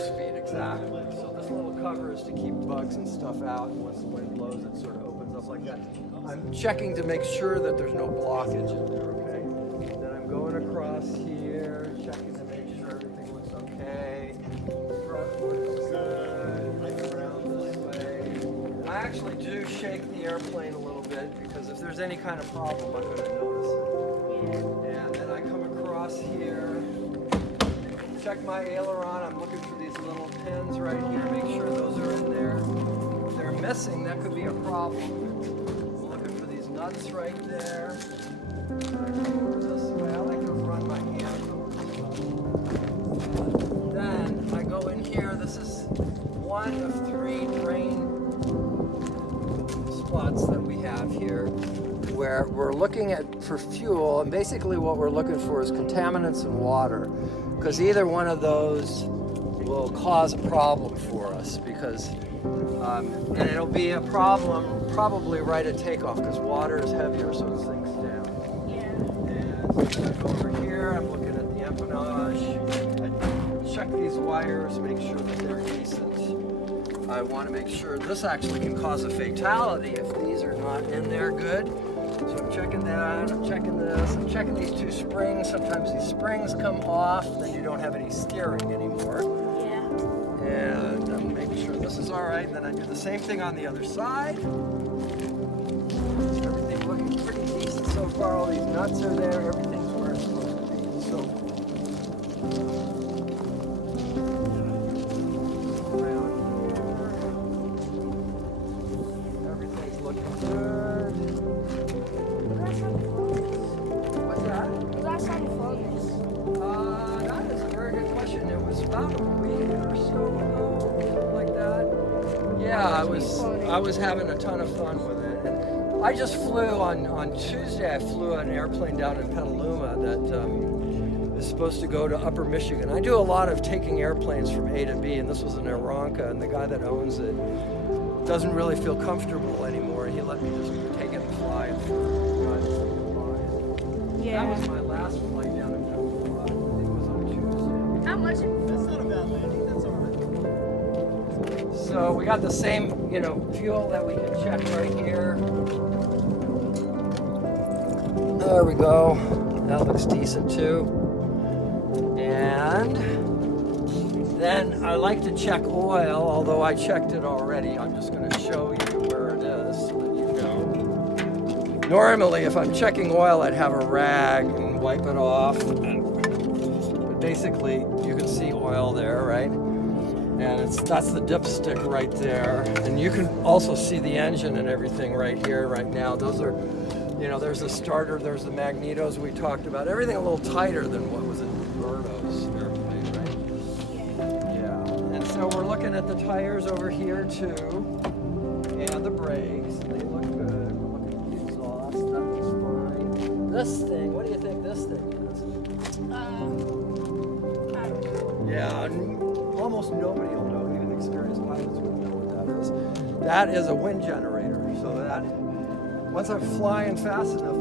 airspeed, exactly. So this little cover is to keep bugs and stuff out, and once the wind blows, it sort of opens up like that. I'm checking to make sure that there's no blockage in there, okay? Then I'm going across here, checking to make sure everything looks okay. Front looks good. Around this way. I actually do shake the airplane a little bit because if there's any kind of problem, I'm going to notice it. And then I come across here, check my aileron. I'm looking for these little pins right here, make sure those are in there. If they're missing, that could be a problem. I'm looking for these nuts right there. And I come over this way. I like to run my hand over this way. Then I go in here. This is one of 3 drain spots that we have here, where we're looking at for fuel, and basically what we're looking for is contaminants in water, because either one of those will cause a problem for us, because and it'll be a problem probably right at takeoff because water is heavier, so it sinks down. Yeah. And so I go over here, I'm looking at the empennage, I check these wires, make sure that they're decent. I want to make sure this actually can cause a fatality if these are not in there good. So I'm checking that, I'm checking this, I'm checking these 2 springs. Sometimes these springs come off, then you don't have any steering anymore. Yeah. And I'm making sure this is all right. And then I do the same thing on the other side. Everything's looking pretty decent so far. All these nuts are there, everything's where it's supposed to be. So everything's looking good. What's that? Last time you filmed this. That is a very good question. It was about a week or so ago, something like that. Yeah, I was having a ton of fun with it. And I just flew on Tuesday. I flew an airplane down in Petaluma that is supposed to go to Upper Michigan. I do a lot of taking airplanes from A to B, and this was an Aeronca, and the guy that owns it doesn't really feel comfortable anymore. He let me just take it and fly it for Yeah. That was my last flight down in Petaluma. I think it was on Tuesday. How much? That's not a bad landing, that's all right. So we got the same, fuel that we can check right here. There we go. That looks decent too. And then I like to check oil, although I checked it already. I'm just going to show you where it is so that you know. Normally, if I'm checking oil, I'd have a rag and wipe it off. But basically, you can see oil there, right? And that's the dipstick right there. And you can also see the engine and everything right here, right now. Those are, there's the starter, there's the magnetos we talked about. Everything a little tighter than what was in Roberto's airplane, right? Yeah. And so we're looking at the tires over here too, and the brakes. They look good. We're looking at the exhaust. That looks fine. This thing, what do you think this thing is? I don't know. Yeah, almost nobody will know. Even experienced pilots wouldn't know what that is. That is a wind generator. So that, once I'm flying fast enough,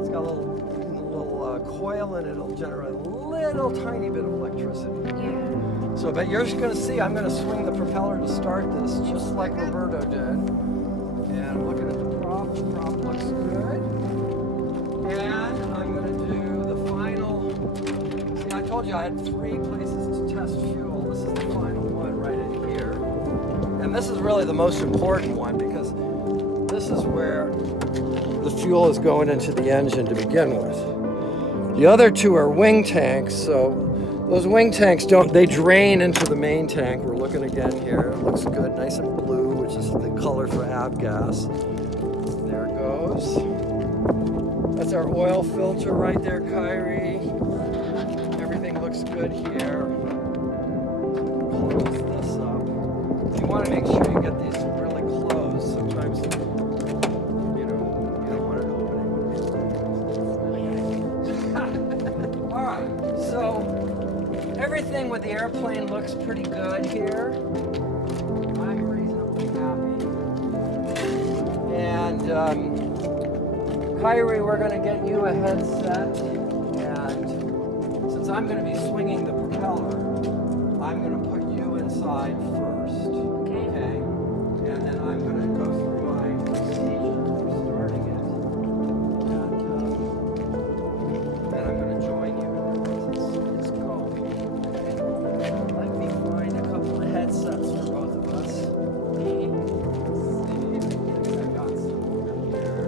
it's got a little coil in it. It'll generate a little tiny bit of electricity. Yeah. So, but you're just going to see, I'm going to swing the propeller to start this, just like Roberto did. And I'm looking at the prop. The prop looks good. And I'm going to do the final. See, I told you I had 3 places to test fuel. This is the final one right in here. And this is really the most important one because this is where the fuel is going into the engine to begin with. The other 2 are wing tanks, so those wing tanks they drain into the main tank. We're looking again here. It looks good, nice and blue, which is the color for avgas. There it goes. That's our oil filter right there, Kyrie. Everything looks good here. Close this up. You want to make sure you get these really closed. Sometimes, you don't want to open it. All right, so everything with the airplane looks pretty good here. I'm reasonably happy. And Kyrie, we're going to get you a headset. And since I'm going to be swinging the propeller, I'm going to put you inside first. Okay. Okay? And then I'm going to go through my procedure for starting it. And then I'm going to join you it's going. Let me find a couple of headsets for both of us. Okay. I got some over here.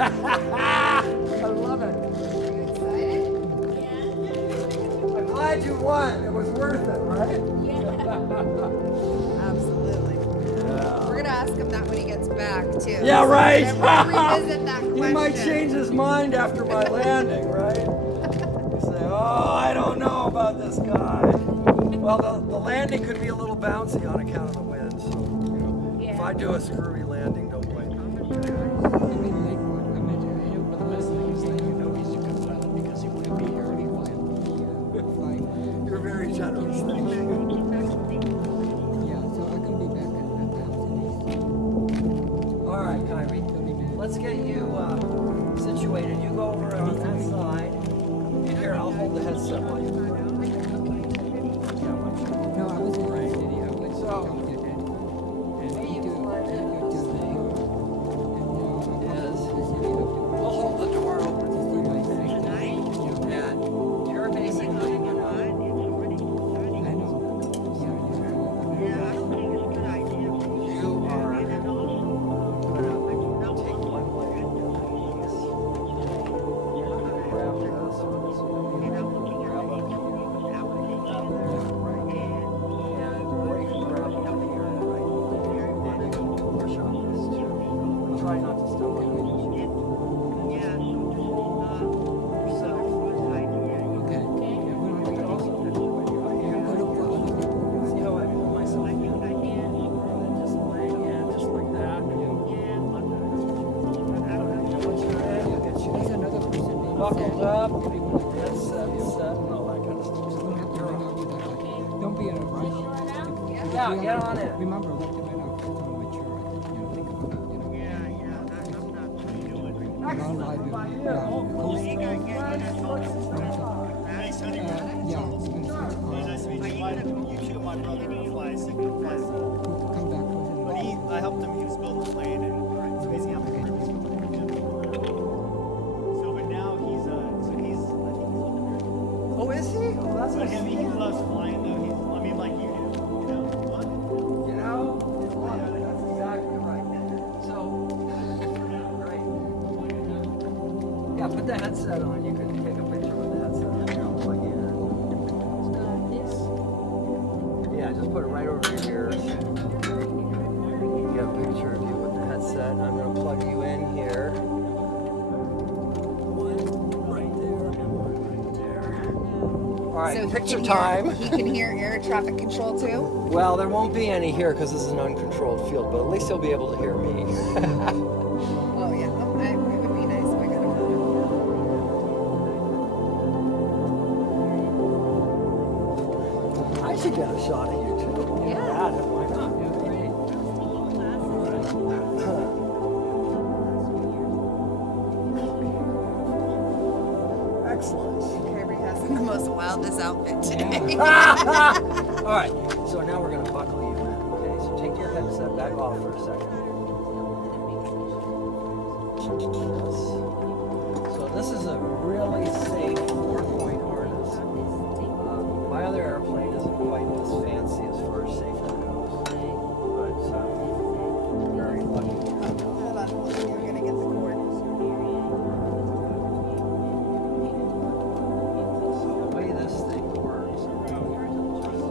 I love it. I'm glad you won. It was worth it, right? Absolutely. Yeah. We're gonna ask him that when he gets back too. Yeah, right. And we'll revisit that question. He might change his mind after my landing, right? He'll say, "Oh, I don't know about this guy." Well, the landing could be a little bouncy on account of the wind, so if I do a screwy landing, don't blame me. You're very generous. Thank you. All right, Kyrie. Let's get you situated. You go over on that side. And here, I'll hold the headset while you. We'll hold the door open. And you're basically you are gonna take one leg and grab this. And or you can grab one here, right? And you can push on this too. Try not to step on it. See how I hold myself in? And then just laying in, just like that. Once you're in, you get you buckled up, headset, set, and all that kind of stuff. So you're on. Don't be in a rush. Yeah, get on it. Remember, what did I know? It's on my chair. Think about it, Excellent. How about you? Nice, honey. yeah, it's been Nice to meet you. You two, my brother, flies. come back But I helped him. He was building the plane, and it's amazing how many rooms he's building. So, but now he's Oh, is he? Oh, that's But nice. him, he loves flying though. I mean, like you do. What? You know, that's exactly right. So, great. Yeah, put the headset on. You can take a picture with the headset on. I'll plug you in. Yeah, just put it right over your ears. Get a picture of you with the headset. I'm going to plug you in here. One right there and one right there. All right, So he picture can time. He can hear air traffic control too. Well, there won't be any here because this is an uncontrolled field, but at least he'll be able to hear me. Oh yeah, it would be nice if I got a photo. I should get a shot of you too. Yeah. That, why not? Excellent. Kirby has the most wildest outfit today. All right, so now we're going to buckle you in. Okay, so take your headset back off for a second. So this is a really safe 4-point harness. My other airplane isn't quite as fancy as far as safety goes, but very lucky. Hold on, you're gonna get the cord. So the way this thing works. So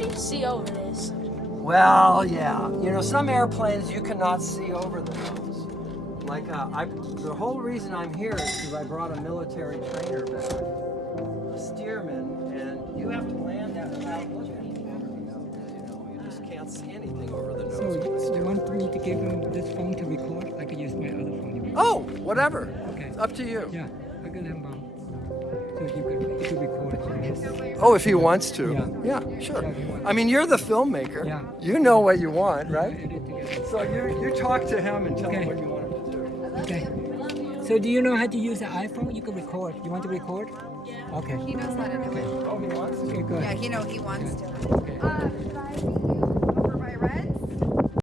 do you see over this? Well, yeah. You know, some airplanes you cannot see over the nose. Like, the whole reason I'm here is because I brought a military trainer back, a steerman, and you have to land that without looking over the nose. You know, you just can't see anything over the nose. So with a you steerman. want me to give him this phone to record? I could use my other phone to record. Oh, whatever. Okay. It's up to you. Yeah, I got him on. So you could record it. Oh, if he wants to. Yeah. Yeah, sure. Yeah, if he wants. I mean, you're the filmmaker. Yeah. You know what you want, right? Edit together. So you talk to him and tell him Okay. what you want him to do. Okay. So do you know how to use the iPhone? You can record. You want to record? Yeah. Okay. He knows how to do it. Oh, he wants to? Okay, good. Yeah, he wants to. Okay. Should I be over by Reds?